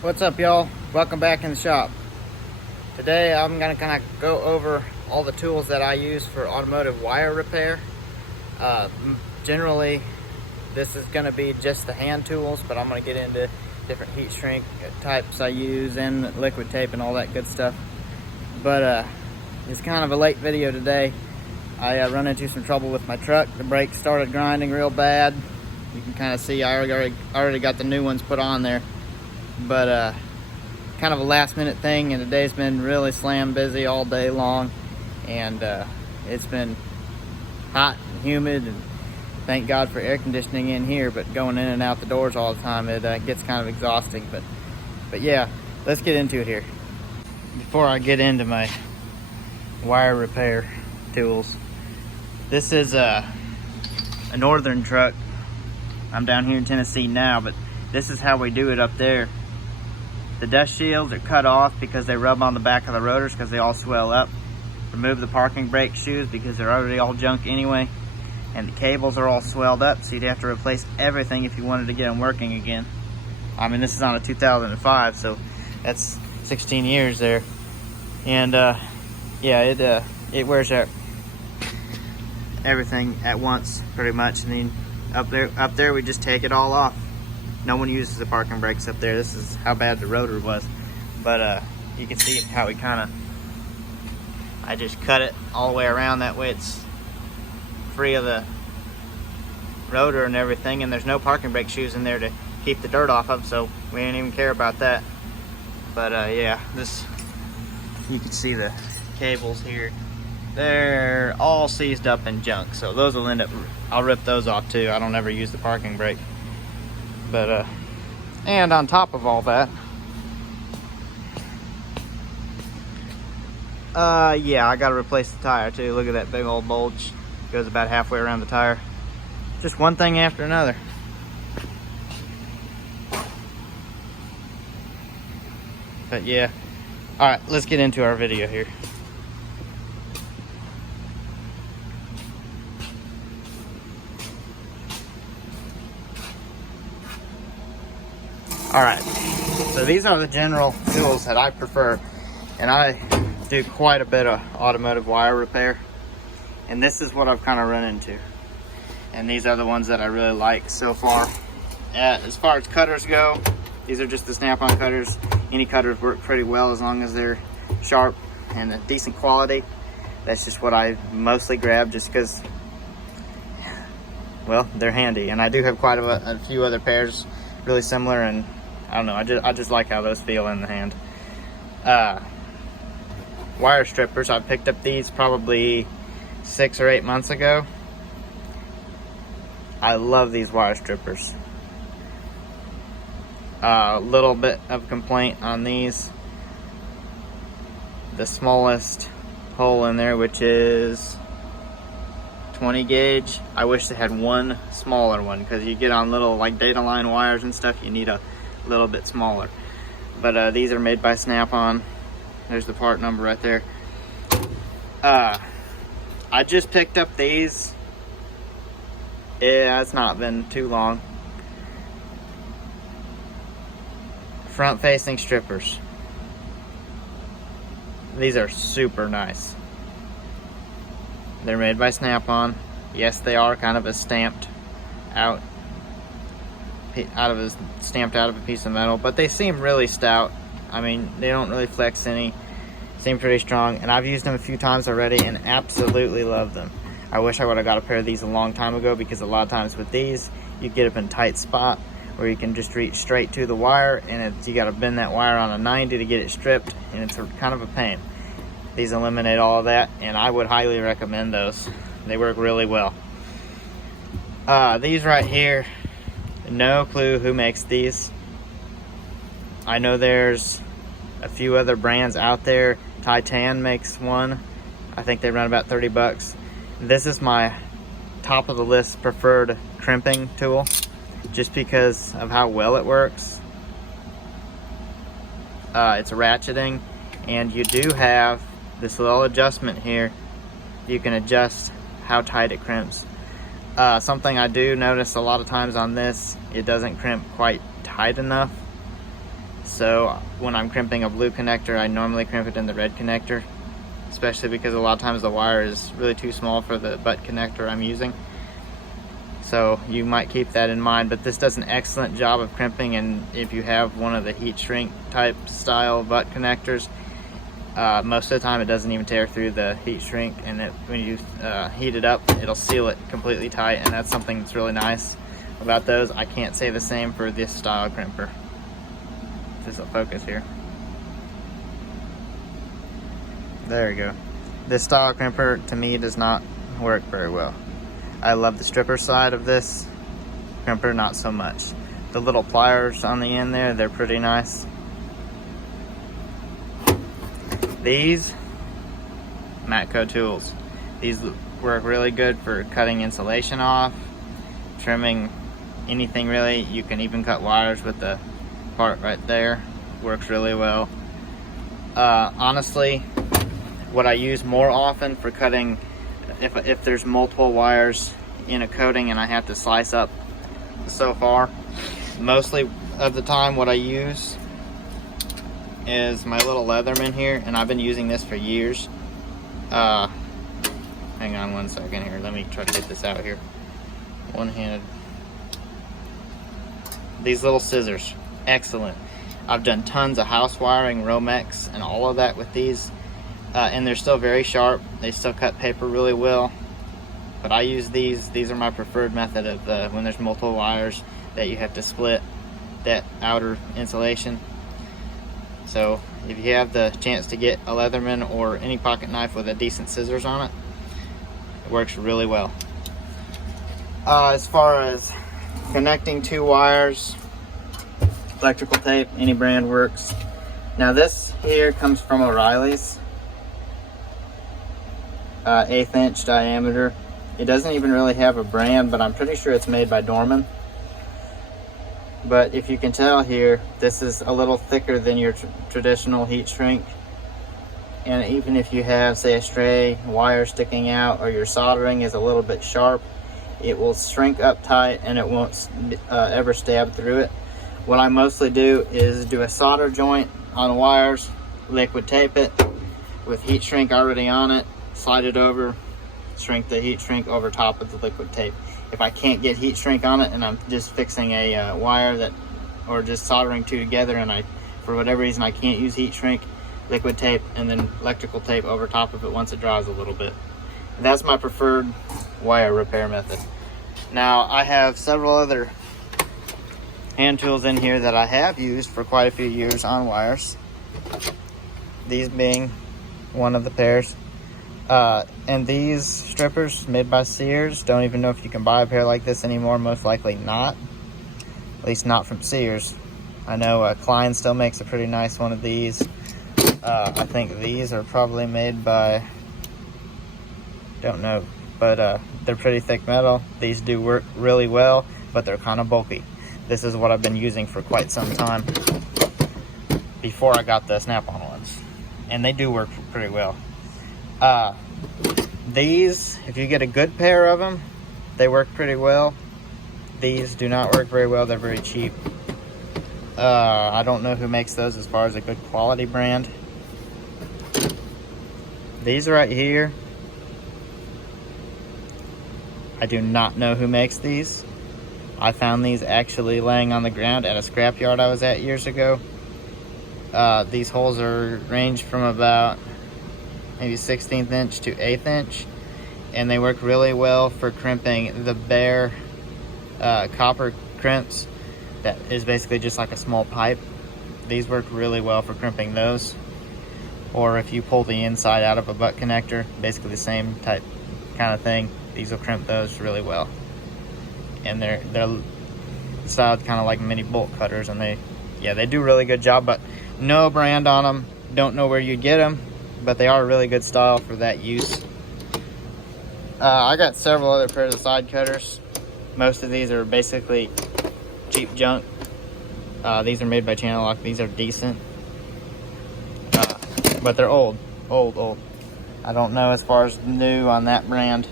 What's up, y'all? Welcome back in the shop. Today I'm gonna kind of go over all the tools that I use for automotive wire repair. Generally this is gonna be just the hand tools, but I'm gonna get into different heat shrink types I use and liquid tape and all that good stuff. But it's kind of a late video today. I run into some trouble with my truck. The brakes started grinding real bad. You can kind of see I already got the new ones put on there. But kind of a last minute thing, and today's been really slam busy all day long, and it's been hot and humid, and thank God for air conditioning in here, but going in and out the doors all the time, it gets kind of exhausting. But yeah, let's get into it here. Before I get into my wire repair tools, this is a northern truck. I'm down here in Tennessee now, but this is how we do it up there. The dust shields are cut off because they rub on the back of the rotors because they all swell up. Remove the parking brake shoes because they're already all junk anyway. And the cables are all swelled up, so you'd have to replace everything if you wanted to get them working again. I mean, this is on a 2005, so that's 16 years there. And yeah, it wears out everything at once pretty much. I mean, up there we just take it all off. No one uses the parking brakes up there. This is how bad the rotor was. But you can see how I just cut it all the way around. That way it's free of the rotor and everything. And there's no parking brake shoes in there to keep the dirt off of, so we didn't even care about that. But yeah, you can see the cables here. They're all seized up in junk. So those will I'll rip those off too. I don't ever use the parking brake. But and on top of all that, yeah, I gotta replace the tire too. Look at that big old bulge. Goes about halfway around the tire. Just one thing after another. But yeah, all right, let's get into our video here. All right, so these are the general tools that I prefer, and I do quite a bit of automotive wire repair, and this is what I've kind of run into, and these are the ones that I really like so far. As far as cutters go, these are just the Snap-on cutters. Any cutters work pretty well as long as they're sharp and a decent quality. That's just what I mostly grab, just because, well, they're handy, and I do have quite a few other pairs really similar, and I don't know, I just like how those feel in the hand. Wire strippers, I picked up these probably 6 or 8 months ago. I love these wire strippers. A little bit of complaint on these. The smallest hole in there, which is 20 gauge. I wish they had one smaller one, because you get on little like data line wires and stuff, you need a little bit smaller. But these are made by Snap-on. There's the part number right there. I just picked up these. Yeah, it's not been too long. Front facing strippers. These are super nice. They're made by Snap-on. Yes, they are kind of a stamped out of a piece of metal, but they seem really stout. I mean, they don't really flex any. Seem pretty strong, and I've used them a few times already and absolutely love them. I wish I would have got a pair of these a long time ago, because a lot of times with these, you get up in a tight spot where you can just reach straight to the wire, and you got to bend that wire on a 90 to get it stripped, and it's kind of a pain. These eliminate all of that, and I would highly recommend those. They work really well. These right here, no clue who makes these. I know there's a few other brands out there. Titan makes one. I think they run about 30 bucks. This is my top of the list preferred crimping tool, just because of how well it works. It's ratcheting, and you do have this little adjustment here. You can adjust how tight it crimps. Something I do notice a lot of times on this, it doesn't crimp quite tight enough. So when I'm crimping a blue connector, I normally crimp it in the red connector, especially because a lot of times the wire is really too small for the butt connector I'm using. So you might keep that in mind, but this does an excellent job of crimping, and if you have one of the heat shrink type style butt connectors, most of the time it doesn't even tear through the heat shrink, and when you heat it up, it'll seal it completely tight, and that's something that's really nice about those. I can't say the same for this style crimper. This will focus here. There we go. This style crimper to me does not work very well. I love the stripper side of this crimper, not so much. The little pliers on the end there, they're pretty nice. These Matco tools, these work really good for cutting insulation off, trimming anything really. You can even cut wires with the part right there. Works really well. Honestly, what I use more often for cutting, if there's multiple wires in a coating and I have to slice up so far, mostly of the time what I use is my little Leatherman here, and I've been using this for years. Hang on one second here, let me try to get this out here one-handed. These little scissors, excellent. I've done tons of house wiring, Romex, and all of that with these. And they're still very sharp. They still cut paper really well. But I use these. These are my preferred method of when there's multiple wires that you have to split that outer insulation. So if you have the chance to get a Leatherman or any pocket knife with a decent scissors on it, it works really well. As far as connecting two wires, electrical tape, any brand works. Now this here comes from O'Reilly's. 1/8 inch diameter. It doesn't even really have a brand, but I'm pretty sure it's made by Dorman. But if you can tell here, this is a little thicker than your traditional heat shrink. And even if you have, say, a stray wire sticking out, or your soldering is a little bit sharp, it will shrink up tight and it won't ever stab through it. What I mostly do is do a solder joint on wires, liquid tape it with heat shrink already on it, slide it over, shrink the heat shrink over top of the liquid tape. If I can't get heat shrink on it and I'm just fixing a wire that, or just soldering two together, and for whatever reason I can't use heat shrink, liquid tape and then electrical tape over top of it once it dries a little bit. And that's my preferred wire repair method. Now I have several other hand tools in here that I have used for quite a few years on wires. These being one of the pairs. And these strippers made by Sears, don't even know if you can buy a pair like this anymore, most likely not. At least not from Sears. I know Klein still makes a pretty nice one of these. I think these are probably made by, don't know, but they're pretty thick metal. These do work really well, but they're kind of bulky. This is what I've been using for quite some time before I got the Snap-on ones. And they do work pretty well. These, if you get a good pair of them, they work pretty well. These do not work very well. They're very cheap. I don't know who makes those as far as a good quality brand. These right here, I do not know who makes these. I found these actually laying on the ground at a scrapyard I was at years ago. These holes range from about maybe 16th inch to 1/8 inch, and they work really well for crimping the bare copper crimps that is basically just like a small pipe. These work really well for crimping those. Or if you pull the inside out of a butt connector, basically the same type kind of thing, these will crimp those really well. And they're styled kind of like mini bolt cutters, and they do a really good job, but no brand on them. Don't know where you'd get them, but they are a really good style for that use. I got several other pairs of side cutters. Most of these are basically cheap junk. These are made by Channellock. These are decent, but they're old. I don't know as far as new on that brand.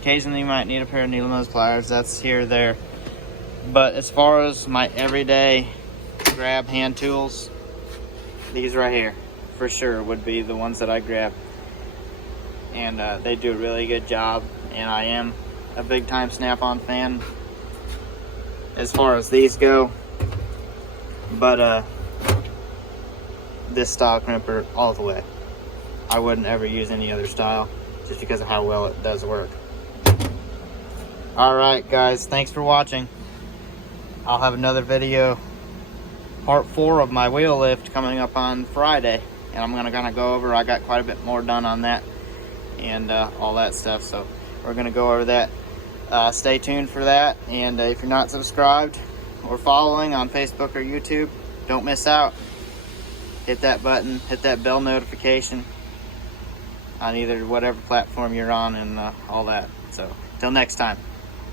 Occasionally you might need a pair of needle nose pliers. That's here or there. But as far as my everyday grab hand tools, these right here for sure would be the ones that I grab, and they do a really good job, and I am a big time Snap-on fan as far as these go. But this style crimper all the way. I wouldn't ever use any other style just because of how well it does work. Alright guys, thanks for watching. I'll have another video, part 4 of my wheel lift, coming up on Friday, and I'm gonna kind of go over, I got quite a bit more done on that and all that stuff, so we're gonna go over that. Stay tuned for that, and if you're not subscribed or following on Facebook or YouTube, don't miss out. Hit that button, hit that bell notification on either whatever platform you're on, and all that. So till next time.